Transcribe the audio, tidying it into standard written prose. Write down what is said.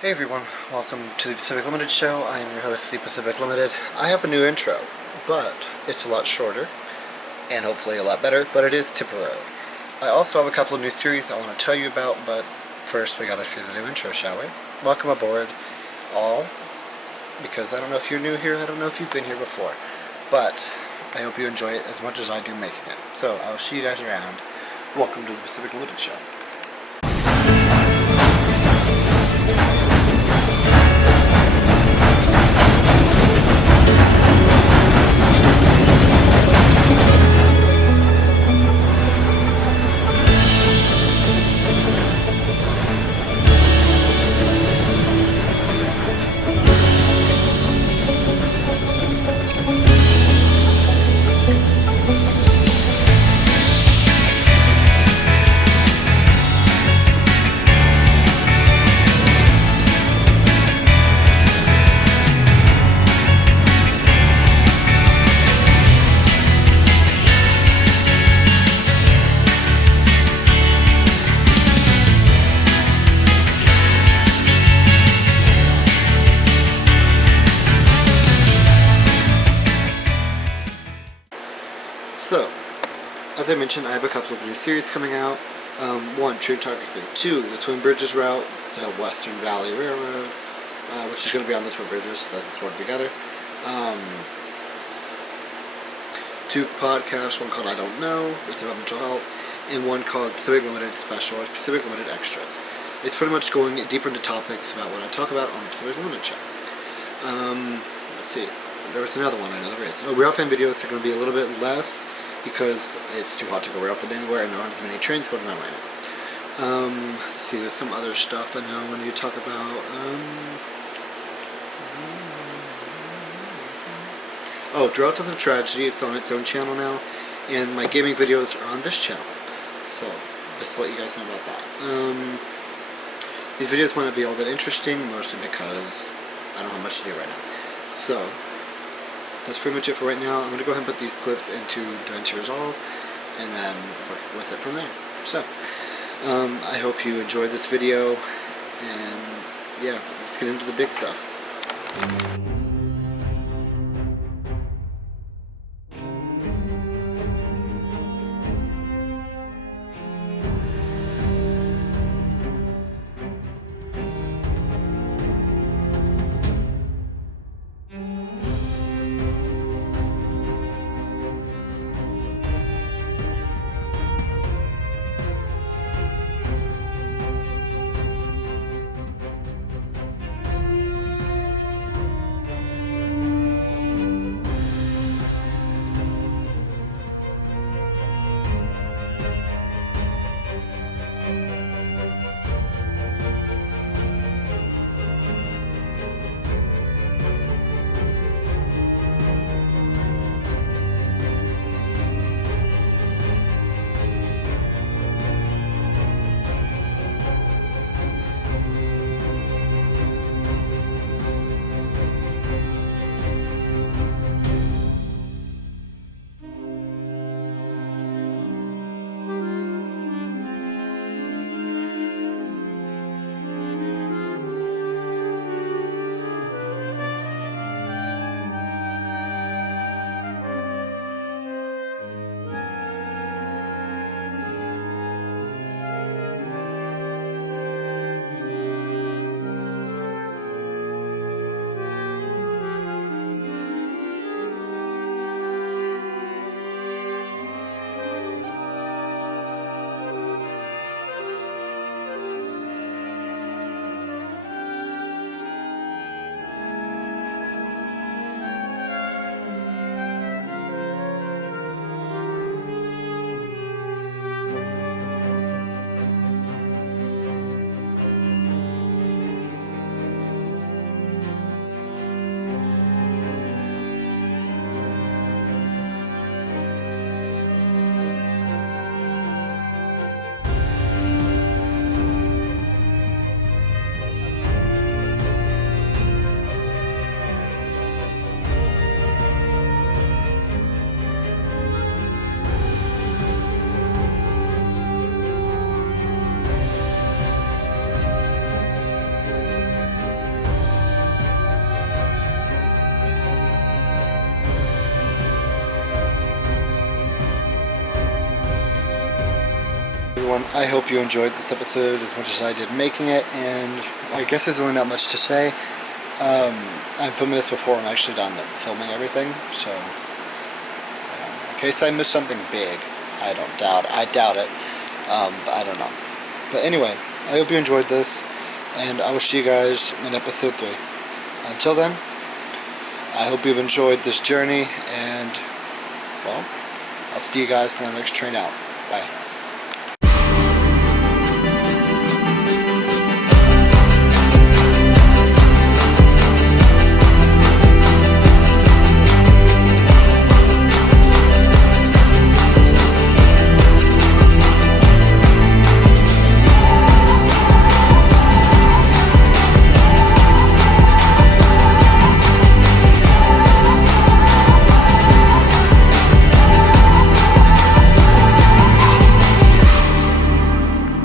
Hey everyone, welcome to the Pacific Limited Show. I am your host, the Pacific Limited. I have a new intro, but it's a lot shorter and hopefully a lot better, but it is temporary. I also have a couple of new series I want to tell you about, but first we gotta see the new intro, shall we? Welcome aboard, all, because I don't know if you're new here, I don't know if you've been here before, but I hope you enjoy it as much as I do making it. So I'll see you guys around. Welcome to the Pacific Limited Show. So, as I mentioned, I have a couple of new series coming out. One, True Photography. 2, the Twin Bridges route, the Western Valley Railroad, which is going to be on the Twin Bridges, so that's work together. 2 podcasts, one called I Don't Know, it's about mental health, and one called Pacific Limited Special, or Pacific Limited Extras. It's pretty much going deeper into topics about what I talk about on the Pacific Limited Show. Let's see. There was another one, I know there is. Rail fan videos are going to be a little bit less because it's too hot to go rail fan anywhere and there aren't as many trains going around right now. Let's see, there's some other stuff I know I want to talk about. Relatives of Tragedy, it's on its own channel now, and my gaming videos are on this channel. So, just to let you guys know about that. These videos might not be all that interesting, mostly because I don't have much to do right now. So, that's pretty much it for right now. I'm going to go ahead and put these clips into DaVinci Resolve and then work with it from there. So, I hope you enjoyed this video, and yeah, let's get into the big stuff. I hope you enjoyed this episode as much as I did making it, and I guess there's really not much to say. I'm filming this before I'm actually done filming everything, so in case I missed something big, I doubt it, but I don't know. But anyway, I hope you enjoyed this, and I will see you guys in episode 3. Until then, I hope you've enjoyed this journey, and, well, I'll see you guys in the next train out. Bye.